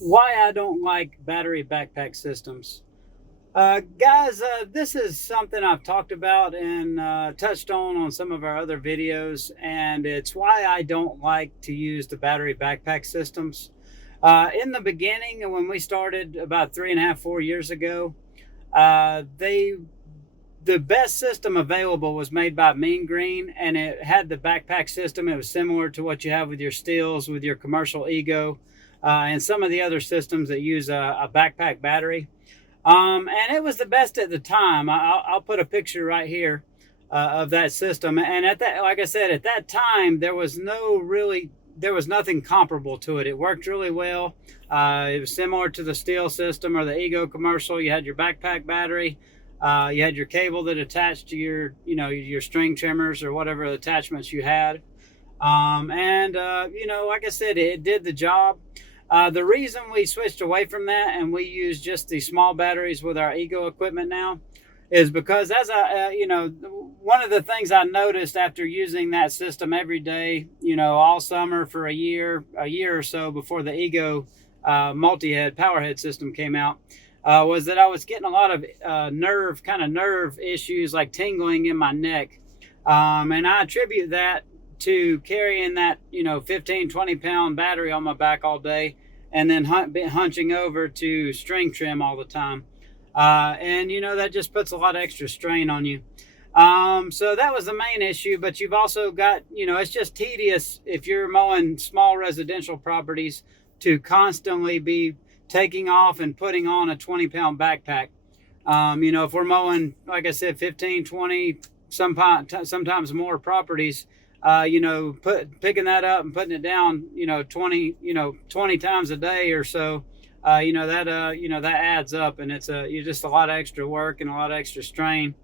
Why I don't like battery backpack systems. Guys, this is something I've talked about and touched on some of our other videos, and it's why I don't like to use the battery backpack systems. In the beginning, and when we started about 3.5, 4 years ago, they the best system available was made by Mean Green, and it had the backpack system. It was similar to what you have with your Steels, with your commercial Ego, and some of the other systems that use a backpack battery. And it was the best at the time. I'll put a picture right here of that system. And at that, like I said, at that time, there was nothing comparable to it. It worked really well. It was similar to the Steel system or the Ego commercial. You had your backpack battery. You had your cable that attached to your string trimmers or whatever attachments you had. Like I said, it did the job. The reason we switched away from that and we use just the small batteries with our Ego equipment now is because, one of the things I noticed after using that system every day, all summer for a year or so before the Ego multi-head power head system came out, was that I was getting a lot of nerve issues like tingling in my neck. And I attribute that to carrying that 15, 20 pound battery on my back all day, and then hunching over to string trim all the time. And that just puts a lot of extra strain on you. So that was the main issue. But you've also got, it's just tedious if you're mowing small residential properties to constantly be taking off and putting on a 20 pound backpack. If we're mowing, like I said, 15, 20, sometimes more properties, picking that up and putting it down, 20 times a day or so, that adds up, and you're just a lot of extra work and a lot of extra strain.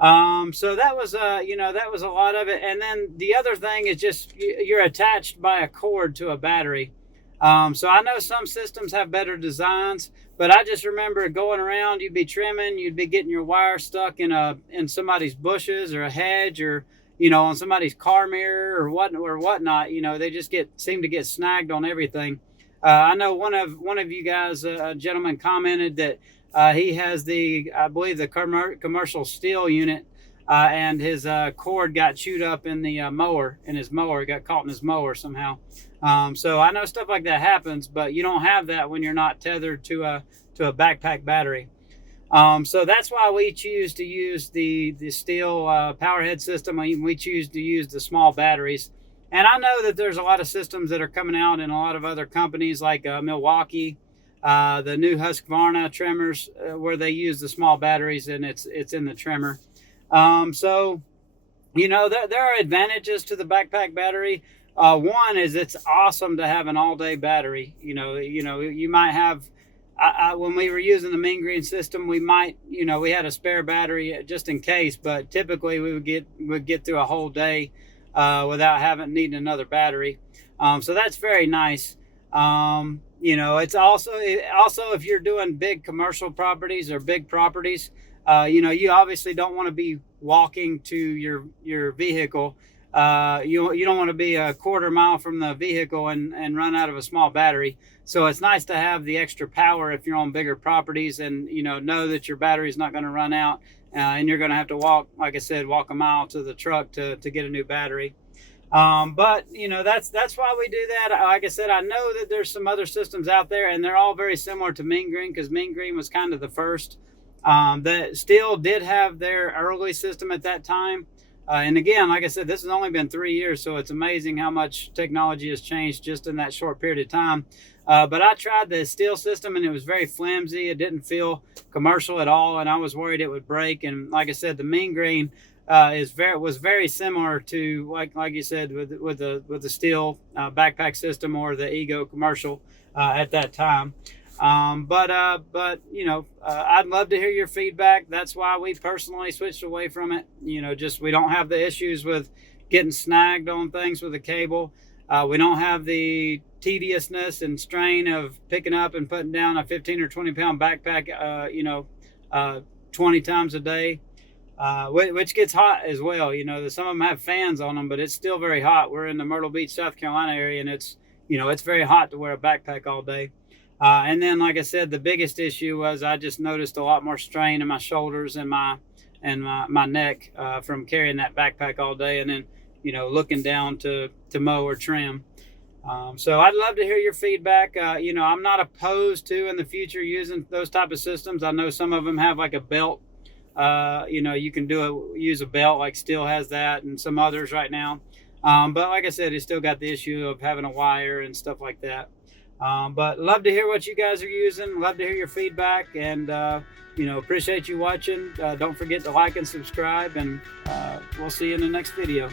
So that was a lot of it. And then the other thing is just you're attached by a cord to a battery. So I know some systems have better designs, but I just remember going around, you'd be trimming, you'd be getting your wire stuck in somebody's bushes or a hedge, or on somebody's car mirror or whatnot. They just seem to get snagged on everything. I know one of you guys, a gentleman, commented that he has I believe the commercial Steel unit, and his cord got chewed up in the mower, in his mower. It got caught in his mower somehow. So I know stuff like that happens, but you don't have that when you're not tethered to a backpack battery. So that's why we choose to use the Steel powerhead system. We choose to use the small batteries. And I know that there's a lot of systems that are coming out in a lot of other companies like Milwaukee, the new Husqvarna trimmers, where they use the small batteries, and it's in the trimmer. So there are advantages to the backpack battery. One is it's awesome to have an all-day battery. You might have. When we were using the Mean Green system, we had a spare battery just in case, but typically we would get through a whole day without needing another battery. So that's very nice. It's also if you're doing big commercial properties or big properties, you obviously don't want to be walking to your vehicle. You don't want to be a quarter mile from the vehicle and run out of a small battery. So it's nice to have the extra power if you're on bigger properties, and know that your battery is not going to run out, and you're going to have to walk, like I said, walk a mile to the truck to get a new battery. But that's why we do that. Like I said, I know that there's some other systems out there, and they're all very similar to Mean Green, because Mean Green was kind of the first. That Steel did have their early system at that time. And again, like I said, this has only been 3 years, so it's amazing how much technology has changed just in that short period of time. But I tried the Steel system, and it was very flimsy. It didn't feel commercial at all, and I was worried it would break. And like I said, the Mean Green was very similar to, like you said, with the Steel backpack system or the Ego commercial at that time. I'd love to hear your feedback. That's why we personally switched away from it. Just we don't have the issues with getting snagged on things with a cable. We don't have the tediousness and strain of picking up and putting down a 15 or 20 pound backpack, 20 times a day, which gets hot as well. Some of them have fans on them, but it's still very hot. We're in the Myrtle Beach, South Carolina area, and it's very hot to wear a backpack all day. And then, like I said, the biggest issue was I just noticed a lot more strain in my shoulders and my neck from carrying that backpack all day, and then looking down to mow or trim. So I'd love to hear your feedback. I'm not opposed to in the future using those type of systems. I know some of them have like a belt. You can use a belt, like Stihl has that, and some others right now. But like I said, it's still got the issue of having a wire and stuff like that. But love to hear what you guys are using. Love to hear your feedback, and appreciate you watching. Don't forget to like and subscribe, and we'll see you in the next video.